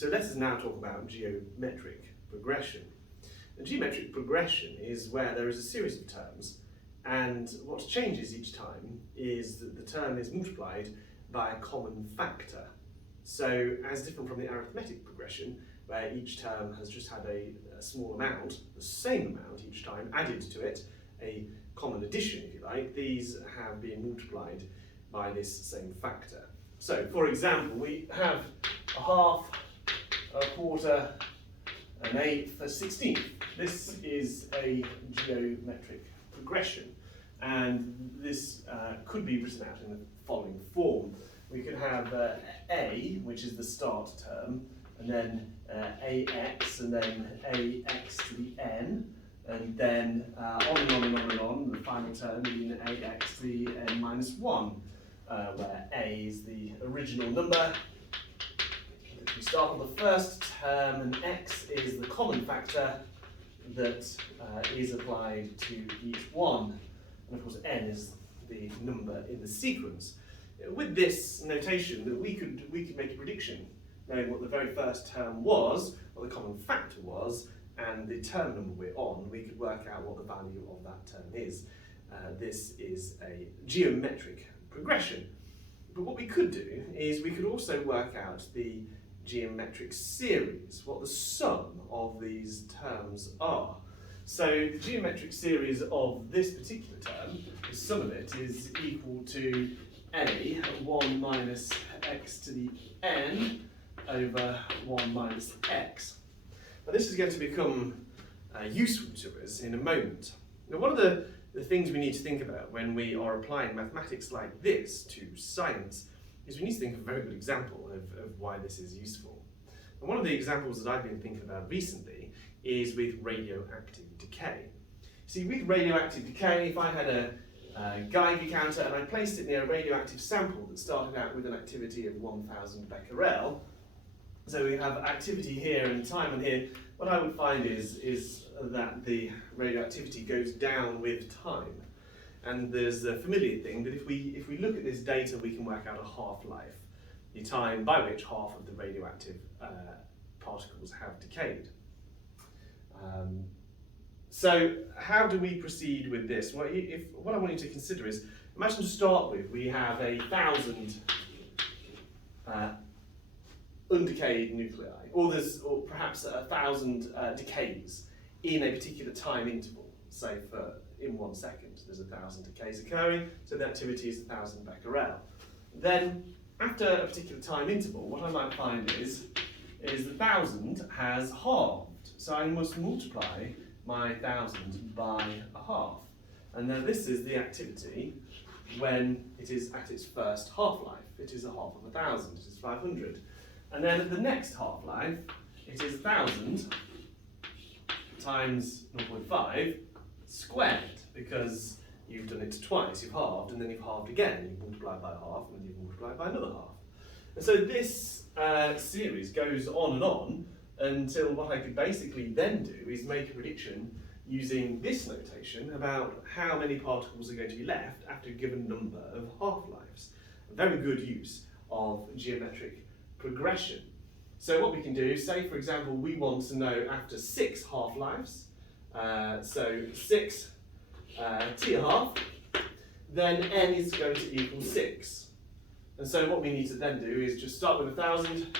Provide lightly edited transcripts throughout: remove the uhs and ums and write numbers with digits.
So let us now talk about geometric progression. A geometric progression is where there is a series of terms, and what changes each time is that the term is multiplied by a common factor. So as different from the arithmetic progression, where each term has just had a small amount, the same amount each time added to it, a common addition if you like, these have been multiplied by this same factor. So for example, we have a half, a quarter, an eighth, a 16th. This is a geometric progression, and this could be written out in the following form. We could have a, which is the start term, and then ax, and then ax to the n, and then on and on and on and on, the final term being ax to the n minus 1, where a is the original number. We start on the first term, and x is the common factor that is applied to each one. And of course n is the number in the sequence. With this notation, we could make a prediction, knowing what the very first term was, what the common factor was, and the term number we're on. We could work out what the value of that term is. This is a geometric progression. But what we could do is we could also work out the geometric series, what the sum of these terms are. So the geometric series of this particular term, the sum of it is equal to a, 1 minus x to the n over 1 minus x. Now this is going to become useful to us in a moment. Now one of the things we need to think about when we are applying mathematics like this to science is we need to think of a very good example of why this is useful. And one of the examples that I've been thinking about recently is with radioactive decay. See, with radioactive decay, if I had a Geiger counter and I placed it near a radioactive sample that started out with an activity of 1000 becquerel, so we have activity here and time on here, what I would find is that the radioactivity goes down with time. And there's a familiar thing that if we look at this data, we can work out a half-life, the time by which half of the radioactive particles have decayed. So how do we proceed with this? Well, what I want you to consider is, imagine to start with, we have 1,000 undecayed nuclei, or perhaps 1,000 decays in a particular time interval, say in 1 second. There's 1,000 decays occurring, so the activity is 1,000 becquerel. Then, after a particular time interval, what I might find is 1,000 has halved, so I must multiply my 1,000 by a half. And now this is the activity when it is at its first half-life. It is a half of 1,000, it is 500. And then at the next half-life, it is 1,000 times 0.5 squared, because you've done it twice, you've halved, and then you've halved again. You've multiplied by half, and then you've multiplied by another half. And so this series goes on and on until what I could basically then do is make a prediction using this notation about how many particles are going to be left after a given number of half-lives. A very good use of geometric progression. So what we can do, say for example, we want to know after 6 half-lives, so 6 t1/2, then n is going to equal 6. And so what we need to then do is just start with 1,000,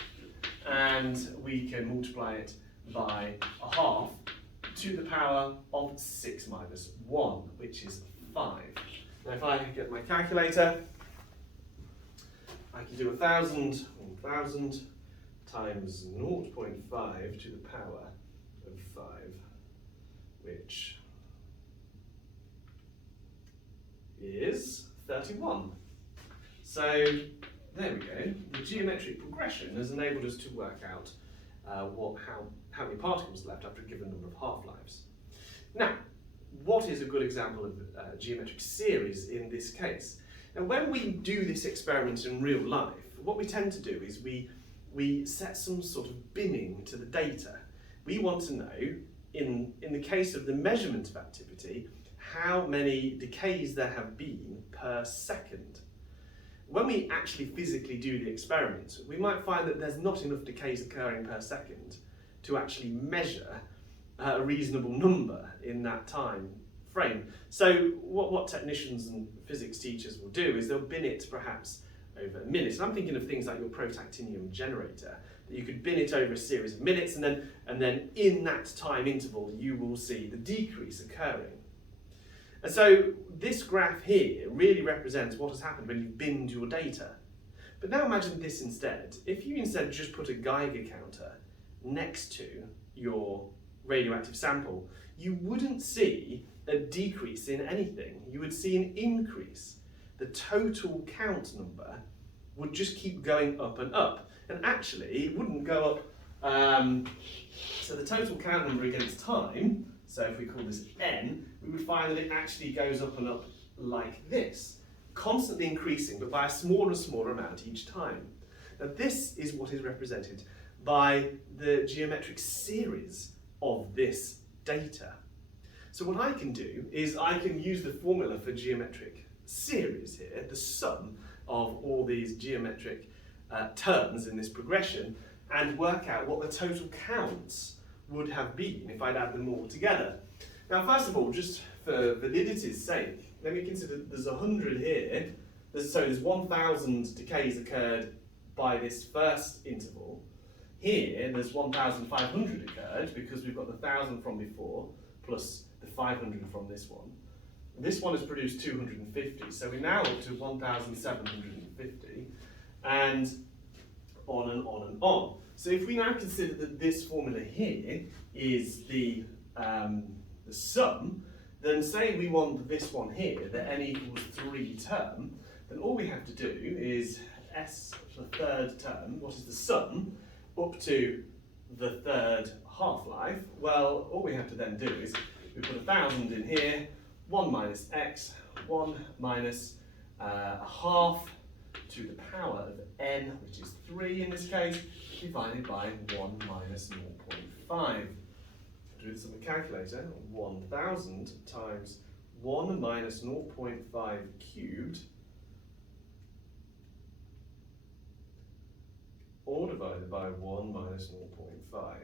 and we can multiply it by a half to the power of 6 minus 1, which is 5. Now if I get my calculator, I can do 1,000 times 0.5 to the power of 5, which is 31. So there we go. The geometric progression has enabled us to work out how many particles are left after a given number of half-lives. Now, what is a good example of a geometric series in this case? Now, when we do this experiment in real life, what we tend to do is we set some sort of binning to the data. We want to know, in the case of the measurement of activity, how many decays there have been per second. when we actually physically do the experiment, we might find that there's not enough decays occurring per second to actually measure a reasonable number in that time frame. So what technicians and physics teachers will do is they'll bin it perhaps over minutes. And I'm thinking of things like your protactinium generator, that you could bin it over a series of minutes, and then in that time interval you will see the decrease occurring. And so this graph here really represents what has happened when you binned your data. But now imagine this instead. If you instead just put a Geiger counter next to your radioactive sample, you wouldn't see a decrease in anything. You would see an increase. The total count number would just keep going up and up. And actually, it wouldn't go up. So the total count number against time, so if we call this n, we would find that it actually goes up and up like this, constantly increasing, but by a smaller and smaller amount each time. Now this is what is represented by the geometric series of this data. So what I can do is I can use the formula for geometric series here, the sum of all these geometric terms in this progression, and work out what the total counts would have been if I'd add them all together. Now first of all, just for validity's sake, let me consider there's 100 here, there's 1,000 decays occurred by this first interval. Here there's 1,500 occurred because we've got the 1,000 from before plus the 500 from this one. This one has produced 250, so we're now up to 1,750, and on and on and on. So if we now consider that this formula here is the sum, then say we want this one here, the n equals 3 term, then all we have to do is s, the third term, what is the sum, up to the third half-life. Well, all we have to then do is we put 1,000 in here, 1 minus x, 1 minus a half to the power of n, which is 3 in this case, divided by 1 minus 0.5. Do this on the calculator. 1,000 times 1 minus 0.5 cubed, all divided by 1 minus 0.5.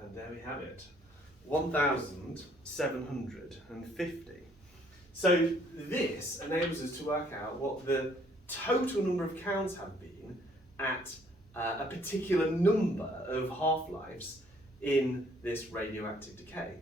And there we have it, 1,750. So this enables us to work out what the total number of counts have been at a particular number of half-lives in this radioactive decay.